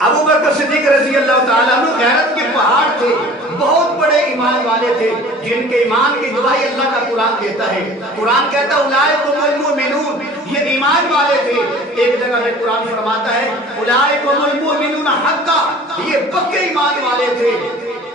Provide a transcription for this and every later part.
ابو بکر صدیق رضی اللہ تعالیٰ عنہ غیرت کے پہاڑ تھے، بہت بڑے ایمان والے تھے، جن کے ایمان کی گواہی اللہ کا قرآن دیتا ہے۔ قرآن کہتا ہے اولئک المؤمنون، یہ ایمان والے تھے۔ ایک جگہ میں قرآن فرماتا ہے اولئک المؤمنون حقا، یہ پکے ایمان والے تھے۔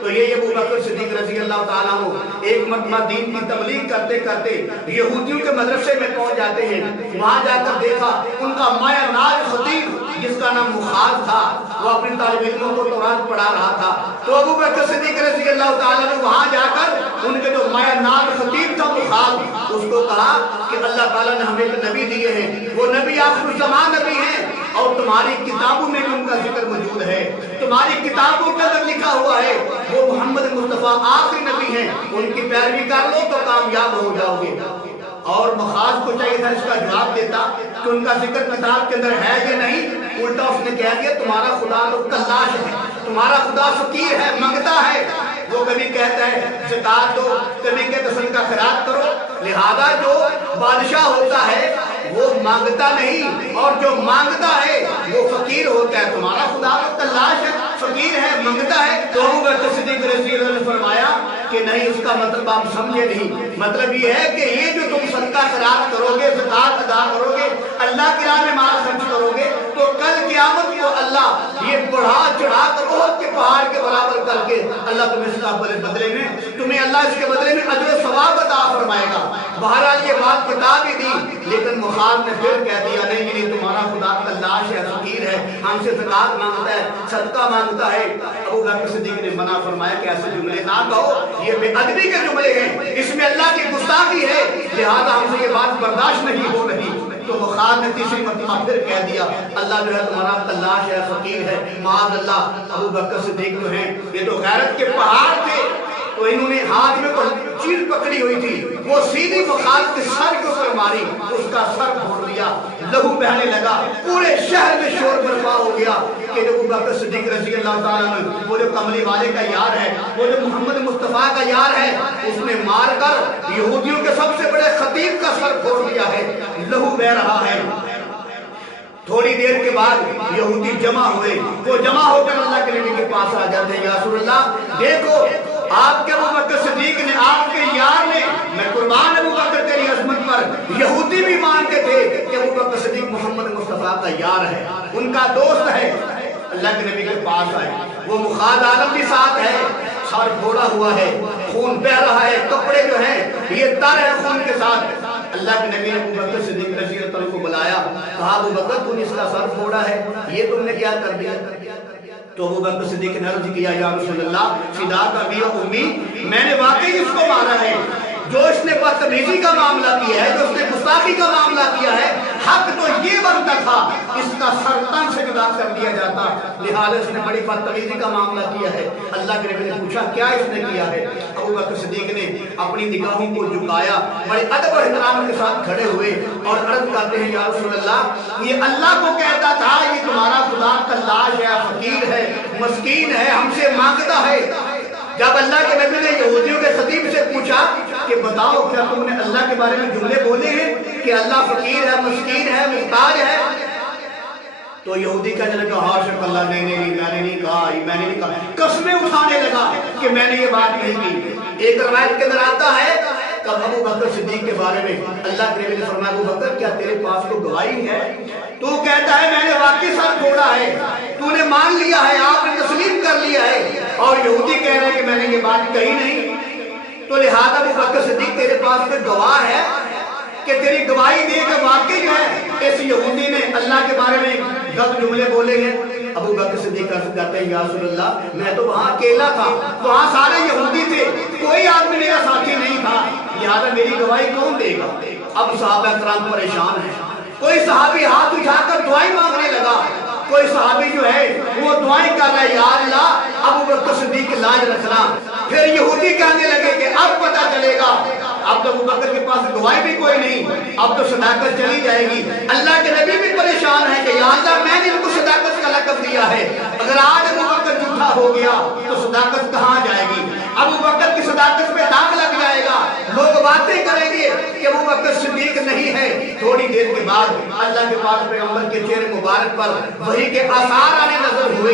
تو یہ ابو بکر صدیق رضی اللہ تعالیٰ عنہ ایک مرتبہ دین کی تبلیغ کرتے کرتے یہودیوں کے مدرسے میں پہنچ جاتے ہیں۔ وہاں جا کر دیکھا ان کا مایہ ناز خطیب جس کا نام مخاض تھا، وہ اپنے طالب علموں کو قرآن پڑھا رہا تھا۔ تو ابو بکر صدیق رضی اللہ تعالیٰ عنہ وہاں جا کر ان کے جو مایہ ناز خطیب تھا مخاض، اس کو کہا کہ اللہ تعالیٰ نے ہمیں ایک نبی دیے ہیں، وہ نبی آخر الزمان نبی ہیں، اور تمہاری کتابوں میں بھی ان کا ذکر موجود ہے، تمہاری کتابوں کے اندر لکھا ہوا ہے وہ محمد مصطفیٰ آخری نبی ہیں، ان کی پیروی کر لو تو کامیاب ہو جاؤ گے۔ اور مخاض کو چاہیے تھا اس کا جواب دیتا کہ ان کا ذکر کتاب کے اندر ہے یا نہیں، الٹا اس نے کہہ دیا تمہارا خدا تو کلاش ہے، تمہارا خدا فقیر ہے، منگتا ہے، وہ کبھی کہتا ہے زکات دو، کبھی کہتا ہے صدقہ خیرات کرو۔ لہذا جو بادشاہ ہوتا ہے وہ مانگتا نہیں، اور جو مانگتا ہے وہ فقیر ہوتا ہے۔ تمہارا خدا تو کلاش ہے، فقیر ہے، منگتا ہے۔ تو ابو بکر صدیق رضی اللہ عنہ نے فرمایا کہ نہیں، اس کا مطلب آپ سمجھے نہیں، مطلب یہ ہے کہ یہ جو تم صدقہ خیرات کرو گے، زکات ادا کرو گے، اللہ کی راہ میں مال خرچ کرو گے، تو کل قیامت کو اللہ یہ بڑھا چڑھا کر احد کے پہاڑ کے برابر کر کے اللہ تمہیں اس کا بدلے میں تمہیں اللہ اس کے بدلے میں اجر و ثواب عطا فرمائے گا۔ بہرحال یہ بات بتا بھی دی، لیکن مخاض نے پھر کہہ دیا نہیں نہیں، تمہارا خدا کلاش ہے، فقیر ہے، ہم سے زکات مانگتا ہے، صدقہ مانگتا ہے۔ ابو بکر صدیق نے منع فرمایا کہ ایسے جملے نہ کہو، یہ بے ادبی کے جملے ہیں، اس میں اللہ کی گستاخی ہے، لہذا ہم سے یہ بات برداشت نہیں ہو رہی۔ تو مخاض نے تیسری مرتبہ پھر کہہ دیا اللہ جو ہے تمہارا کلاش ہے، فقیر ہے، معاذ اللہ۔ ابو بکر صدیق جو ہیں یہ تو غیرت کے پہاڑ تھے، تو انہوں نے ہاتھ میں چیل پکڑی ہوئی تھی، وہ سیدھی مخاض کے سر کے اوپر ماری، اس کا سر پھوڑ دیا، لہو بہنے لگا، پورے شہر میں شور برپا ہو گیا کہ ابو بکر صدیق رضی اللہ تعالیٰ عنہ وہ جو کملی والے کا یار ہے، وہ جو محمد مصطفیٰ کا یار ہے، اس نے مار کر یہودیوں کے سب سے بڑے خطیب کا سر پھوڑ دیا ہے، لہو بہ رہا ہے۔ تھوڑی دیر کے بعد یہودی جمع ہوئے، وہ جمع ہو کر اللہ کے نبی کے پاس آ جاتے ہیں، یا رسول اللہ دیکھو آپ کے ابو بکر صدیق نے، آپ کے یار نے، میں قربان ابو بکر تیری عظمت پر، یہودی بھی مانتے تھے کہ ابو بکر صدیق محمد مصطفیٰ کا یار ہے، ان کا دوست ہے۔ اللہ کے نبی کے پاس آئے، وہ مخاض عالم بھی ساتھ ہے، سر پھوڑا ہوا ہے، خون بہ رہا ہے، کپڑے جو ہیں یہ تر ہے خون کے ساتھ۔ اللہ کے نبی نے ابو بکر صدیق رضی اللہ عنہ کو بلایا، کہا ابو بکر تم نے اس کا سر پھوڑا ہے، یہ تم نے کیا کر دیا؟ تو ابو بکر صدیق نے عرض کیا یا رسول اللہ فداک ابی و امی، میں نے واقعی اس کو مارا ہے، جو اس نے بدتمیزی کا معاملہ کیا ہے، جو اس نے گستاخی کا معاملہ کیا ہے، حق تو یہ بنتا تھا اس کا سر تن سے جدا کر دیا جاتا، لہذا اس نے بڑی بدتمیزی کا معاملہ کیا ہے۔ اللہ کے نبی نے پوچھا کیا اس نے کیا ہے؟ ابو بکر صدیق نے اپنی نگاہوں کو جھکایا، بڑے ادب و احترام کے ساتھ کھڑے ہوئے اور عرض کرتے ہیں یا رسول اللہ یہ اللہ کو کہتا تھا یہ تمہارا خدا کلاش ہے، فقیر ہے، مسکین ہے، ہم سے مانگتا ہے۔ جب اللہ کے نبی نے یہودیوں کے خطیب سے پوچھا کہ بتاؤ کیا تم نے اللہ کے بارے میں جملے بولے ہیں کہ اللہ فقیر ہے، مسکین ہے، محتاج ہے؟ تو یہودی کہنے لگا حاشا اللہ، نہیں میں نے نہیں کہا، قسمیں اٹھانے لگا کہ میں نے یہ بات نہیں کی۔ ایک روایت کے اندر آتا ہے کب ابو بکر صدیق کے بارے میں اللہ کے نبی نے فرمایا ابو بکر کیا تیرے پاس کوئی گواہی ہے؟ تو کہتا ہے میں نے واقعی سر پھوڑا ہے، تو نے مان لیا ہے، آپ نے تسلیم کر لیا ہے، اور یہودی کہہ رہے ہیں کہ میں نے یہ بات کہی نہیں، تو لہذا ابو بکر صدیق تیرے پاس کوئی گواہ ہے کہ تیری گواہی دے کہ واقعی جو ہے اس یہودی نے اللہ کے بارے میں غلط جملے بولے ہیں؟ ابو بکر صدیق عرض کرتے ہیں یا رسول اللہ میں تو وہاں اکیلا تھا، وہاں سارے یہودی تھے، کوئی آدمی میرا ساتھی نہیں تھا، لہذا میری گواہی کون دے گا؟ اب صحابہ کرام پریشان ہیں، کوئی صحابی ہاتھ اٹھا کر دعائیں مانگنے لگا، کوئی صحابی جو ہے وہ دعائیں کر رہا ہے یا اللہ ابو بکر صدیق کی لاج رکھنا۔ پھر یہودی کہنے لگے کہ اب پتہ چلے گا، اب تو ابو بکر کے پاس گواہی بھی کوئی نہیں، اب تو صداقت چلی جائے گی۔ اللہ کے نبی بھی پریشان ہے کہ یا اللہ میں نے ان کو صداقت کا لقب دیا ہے، اگر آج ابو بکر جھوٹا ہو گیا تو صداقت کہاں جائے گی؟ ابو بکر کی صداقت پہ داغ لگ جائے گا، لوگ باتیں کریں گے کہ ابو بکر صدیق نہیں ہے۔ تھوڑی دیر کے بعد اللہ کے پاس پیغمبر کے چہرے مبارک پر وحی کے آثار آنے نظر ہوئے،